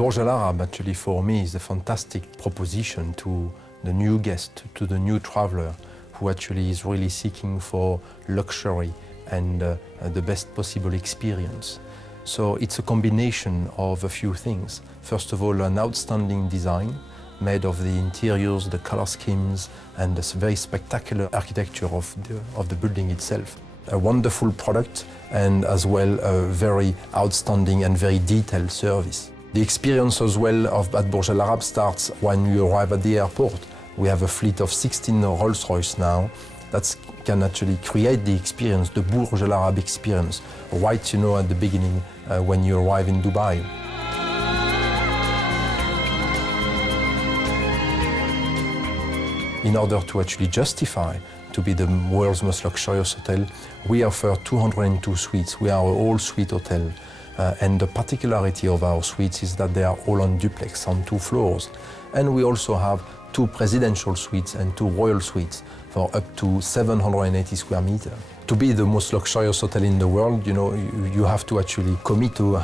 Burj Al Arab actually for me is a fantastic proposition to the new guest, to the new traveler who actually is really seeking for luxury and the best possible experience. So it's a combination of a few things. First of all, an outstanding design made of the interiors, the color schemes, and the very spectacular architecture of the building itself. A wonderful product and as well a very outstanding and very detailed service. The experience as well at Burj Al Arab starts when you arrive at the airport. We have a fleet of 16 Rolls-Royce now that can actually create the experience, the Burj Al Arab experience, right at the beginning when you arrive in Dubai. In order to actually justify to be the world's most luxurious hotel, we offer 202 suites. We are an all-suite hotel. And the particularity of our suites is that they are all on duplex, on 2 floors. And we also have 2 presidential suites and 2 royal suites for up to 780 square meters. To be the most luxurious hotel in the world, you have to actually commit to,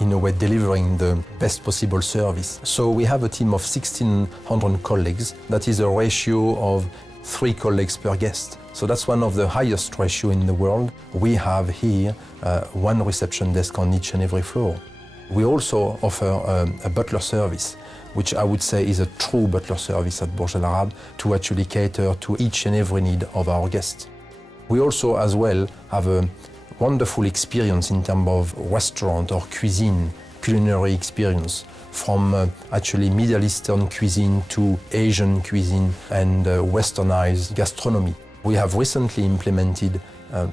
in a way, delivering the best possible service. So we have a team of 1,600 colleagues. That is a ratio of 3 colleagues per guest. So that's one of the highest ratio in the world. We have here 1 reception desk on each and every floor. We also offer a butler service, which I would say is a true butler service at Burj Al Arab to actually cater to each and every need of our guests. We also as well have a wonderful experience in terms of restaurant or cuisine, culinary experience, from actually Middle Eastern cuisine to Asian cuisine and westernized gastronomy. We have recently implemented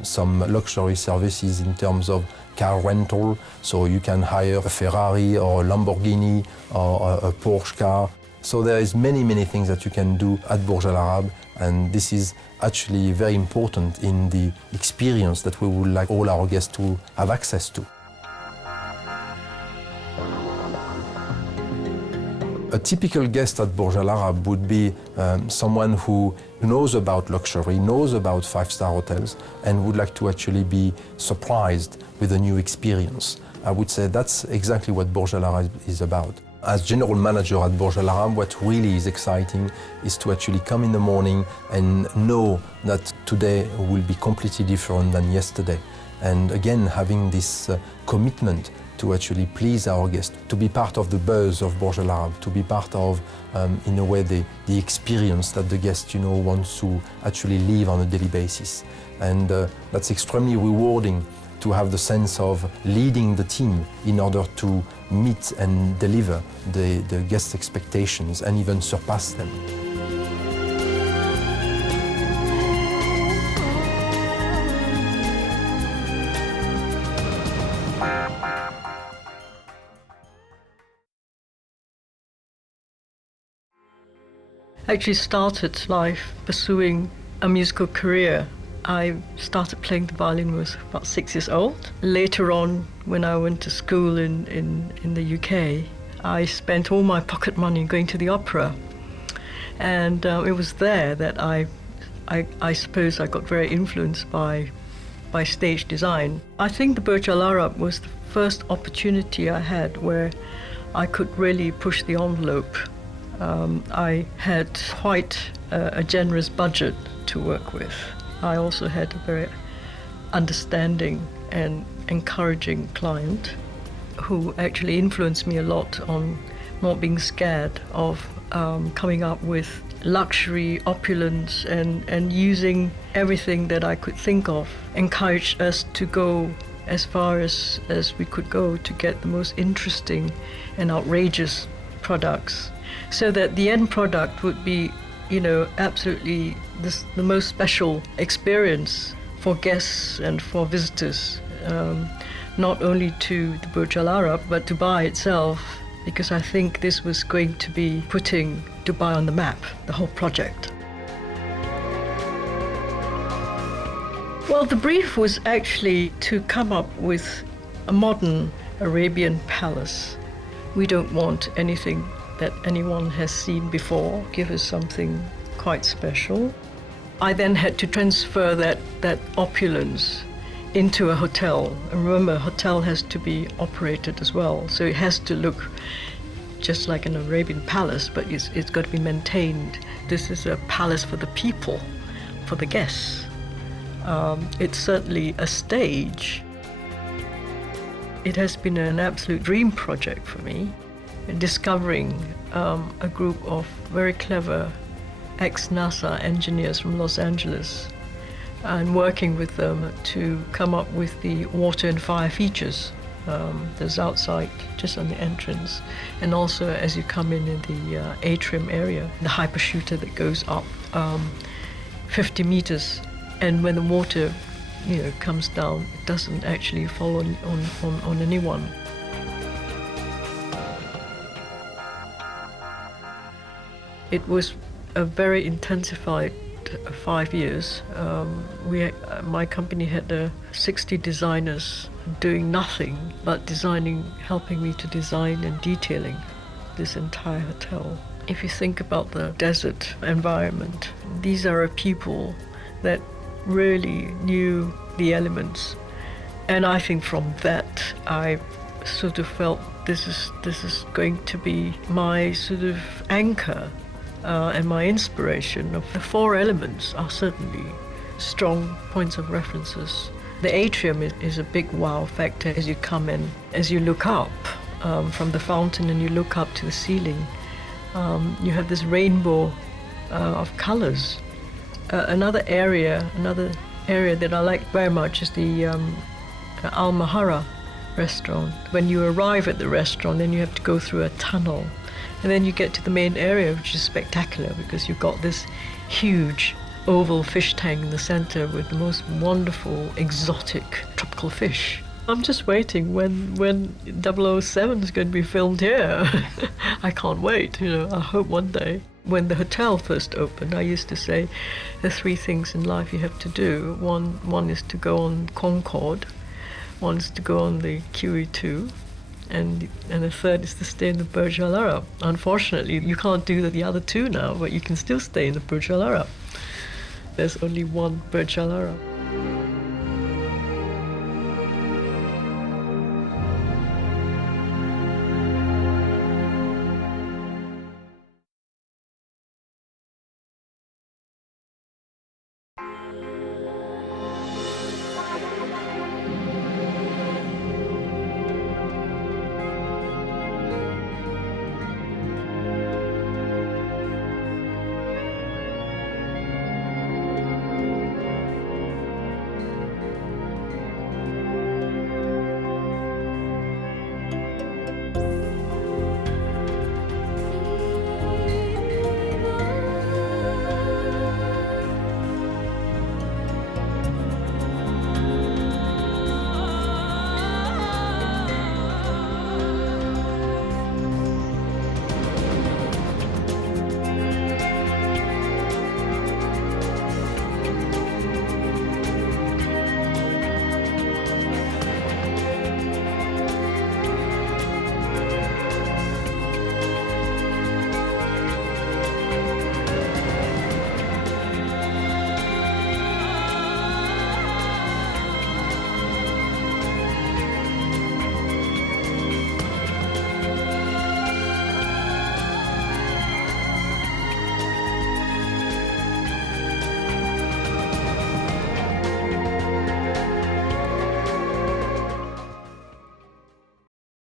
some luxury services in terms of car rental, so you can hire a Ferrari or a Lamborghini or a Porsche car. So there is many things that you can do at Burj Al Arab, and this is actually very important in the experience that we would like all our guests to have access to. A typical guest at Burj Al Arab would be someone who knows about luxury, knows about 5-star hotels, and would like to actually be surprised with a new experience. I would say that's exactly what Burj Al Arab is about. As general manager at Burj Al Arab, what really is exciting is to actually come in the morning and know that today will be completely different than yesterday. And again, having this commitment to actually please our guests, to be part of the buzz of Burj Al Arab, to be part of, in a way, the experience that the guest, wants to actually live on a daily basis. And that's extremely rewarding to have the sense of leading the team in order to meet and deliver the guest expectations and even surpass them. I actually started life pursuing a musical career. I started playing the violin when I was about 6 years old. Later on, when I went to school in the UK, I spent all my pocket money going to the opera. And it was there that I suppose I got very influenced by stage design. I think the Burj Al Arab was the first opportunity I had where I could really push the envelope. I had quite a generous budget to work with. I also had a very understanding and encouraging client who actually influenced me a lot on not being scared of coming up with luxury, opulence, and using everything that I could think of. Encouraged us to go as far as we could go to get the most interesting and outrageous products, so that the end product would be, absolutely the most special experience for guests and for visitors, not only to the Burj Al Arab, but Dubai itself, because I think this was going to be putting Dubai on the map, the whole project. Well, the brief was actually to come up with a modern Arabian palace. We don't want anything that anyone has seen before. Give us something quite special. I then had to transfer that opulence into a hotel. And remember, a hotel has to be operated as well, so it has to look just like an Arabian palace, but it's got to be maintained. This is a palace for the people, for the guests. It's certainly a stage. It has been an absolute dream project for me, discovering a group of very clever ex-NASA engineers from Los Angeles and working with them to come up with the water and fire features. There's outside, just on the entrance, and also as you come in the atrium area, the hypershooter that goes up 50 meters, and when the water comes down, it doesn't actually fall on anyone. It was a very intensified 5 years. My company had 60 designers doing nothing but designing, helping me to design and detailing this entire hotel. If you think about the desert environment, these are a people that really knew the elements, and I think from that I sort of felt this is going to be my sort of anchor and my inspiration. Of the 4 elements are certainly strong points of references. The atrium is a big wow factor as you come in, as you look up from the fountain and you look up to the ceiling. You have this rainbow of colors. Another area that I like very much is the Al Mahara restaurant. When you arrive at the restaurant, then you have to go through a tunnel, and then you get to the main area, which is spectacular because you've got this huge oval fish tank in the center with the most wonderful exotic tropical fish. I'm just waiting when 007 is going to be filmed here. I can't wait, I hope one day. When the hotel first opened, I used to say there are 3 things in life you have to do. One is to go on Concorde, one is to go on the QE2, and the third is to stay in the Burj Al Arab. Unfortunately, you can't do the other 2 now, but you can still stay in the Burj Al Arab. There's only one Burj Al Arab.